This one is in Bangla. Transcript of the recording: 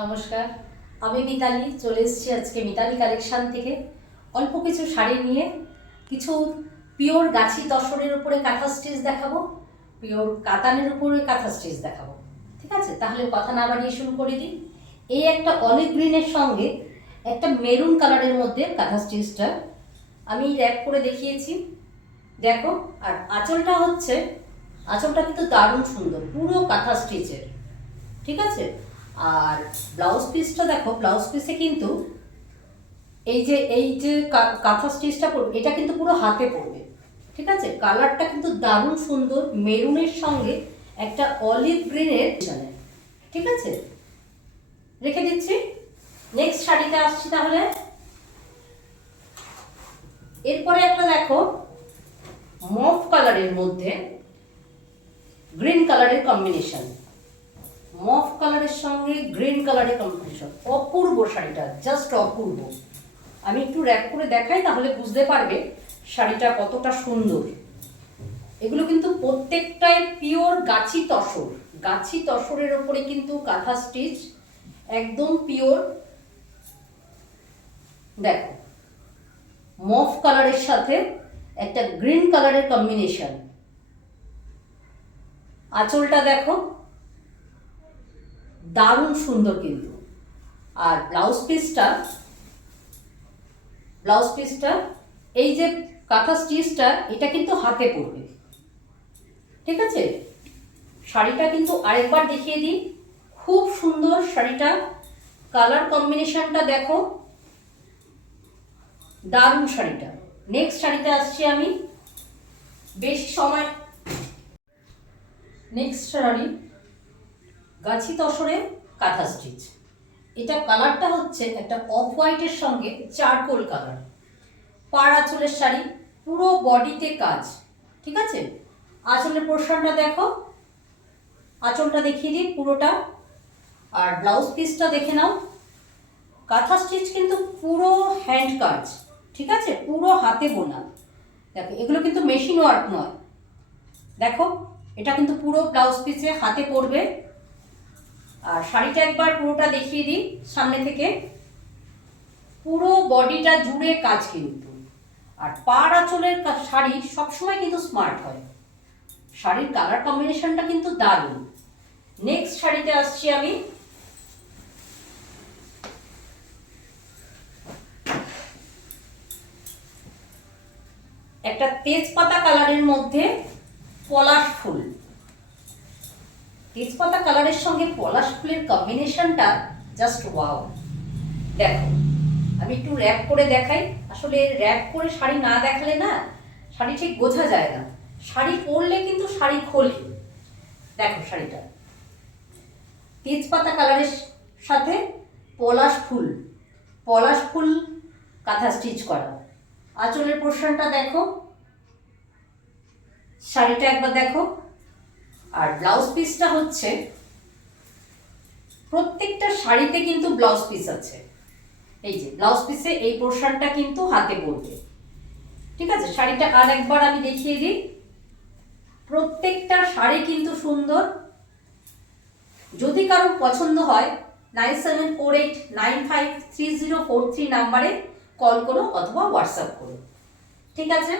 নমস্কার, আমি মিতালি চলে এসেছি আজকে মিতালি কালেকশান থেকে অল্প কিছু শাড়ি নিয়ে। কিছু পিওর গাছি তসরের উপরে কাঁথা স্টিচ দেখাবো, পিওর কাতানের উপরে কাঁথা স্টিচ দেখাবো। ঠিক আছে, তাহলে কথা না বাড়িয়ে শুরু করে দিই। এই একটা অলিভ গ্রিনের সঙ্গে একটা মেরুন কালারের মধ্যে কাঁথা স্টিচটা আমি র্যাপ করে দেখিয়েছি, দেখো। আর আঁচলটা কিন্তু দারুণ সুন্দর, পুরো কাঁথা স্টিচের। ঠিক আছে, আর ব্লাউজ পিসটা দেখো, ব্লাউজ পিসে কিন্তু এই যে কাঁথা স্টিচটা পড়বে, এটা কিন্তু পুরো হাতে পড়বে। ঠিক আছে, কালারটা কিন্তু দারুণ সুন্দর, মেরুনের সঙ্গে একটা অলিভ গ্রিনের। ঠিক আছে, রেখে দিচ্ছি। নেক্সট শাড়িতে আসছি তাহলে। এরপরে একটা দেখো, মফ কালারের মধ্যে গ্রিন কালারের কম্বিনেশন, মফ কালারের সঙ্গে গ্রিন কালারের কম্বিনেশন, অপূর্ব শাড়িটা, জাস্ট অপূর্ব। আমি একটু র্যাপ করে দেখাই, তাহলে বুঝতে পারবে শাড়িটা কতটা সুন্দর। এগুলো কিন্তু প্রত্যেকটাই পিওর গাছি তসর, গাছি তসরের ওপরে কিন্তু কাঁথা স্টিচ, একদম পিওর। দেখো, মফ কালারের সাথে একটা গ্রিন কালারের কম্বিনেশন। আঁচলটা দেখো, দারুণ সুন্দর কিন্তু। আর ব্লাউজ পিসটা এই যে কাঁথা স্টিচটা, এটা কিন্তু হাতে পড়বে। ঠিক আছে, শাড়িটা কিন্তু আরেকবার দেখিয়ে দিই, খুব সুন্দর শাড়িটা। কালার কম্বিনেশনটা দেখো, দারুণ শাড়িটা। নেক্সট শাড়িতে আসছি আমি, বেশি সময়। নেক্সট শাড়ি গাছি তসরে কাঁথা স্টিচ। এটা কালারটা হচ্ছে একটা অফ হোয়াইটের সঙ্গে চারকোল কালার। পাড় আঁচলের শাড়ি, পুরো বডিতে কাজ। ঠিক আছে, আঁচলের পোর্শনটা দেখো, আঁচলটা দেখিয়ে দিই পুরোটা। আর ব্লাউজ পিসটা দেখে নাও। কাঁথা স্টিচ কিন্তু পুরো হ্যান্ড কাজ। ঠিক আছে, পুরো হাতে বোনা। দেখো, এগুলো কিন্তু মেশিন ওয়ার্ক নয়। দেখো, এটা কিন্তু পুরো ব্লাউজ পিসে হাতে পড়বে। আর শাড়িটা একবার পুরোটা দেখিয়ে দিই সামনে থেকে। পুরো বডিটা জুড়ে কাজ কিন্তু। আর পাড় আঁচলের শাড়ি সবসময় কিন্তু স্মার্ট হয়। শাড়ির কালার কম্বিনেশনটা কিন্তু দারুণ। নেক্সট শাড়িতে আসছি আমি। একটা তেজপাতা কালারের মধ্যে পলাশ ফুল। তেজপাতা কালারের সঙ্গে পলাশ ফুলের কম্বিনেশনটা জাস্ট ওয়াও। দেখো, আমি একটু র্যাপ করে দেখাই। আসলে র্যাপ করে শাড়ি না দেখালে না, শাড়ি ঠিক বোঝা যায় না। শাড়ি পরলে কিন্তু শাড়ি খোলে। দেখো শাড়িটা, তেজপাতা কালারের সাথে পলাশ ফুল কাঁথা স্টিচ করা। আঁচলের পোর্শনটা দেখো, শাড়িটা একবার দেখো। আর ব্লাউজ পিসটা হচ্ছে, প্রত্যেকটা শাড়িতে কিন্তু ব্লাউজ পিস আছে। এই যে ব্লাউজ পিসে এই পোর্শনটা কিন্তু হাতে পড়বে। ঠিক আছে, শাড়িটা আর একবার আমি দেখিয়ে দিই। প্রত্যেকটা শাড়ি কিন্তু সুন্দর। যদি কারোর পছন্দ হয় 9748953043 নাম্বারে কল করো অথবা হোয়াটসঅ্যাপ করো। ঠিক আছে।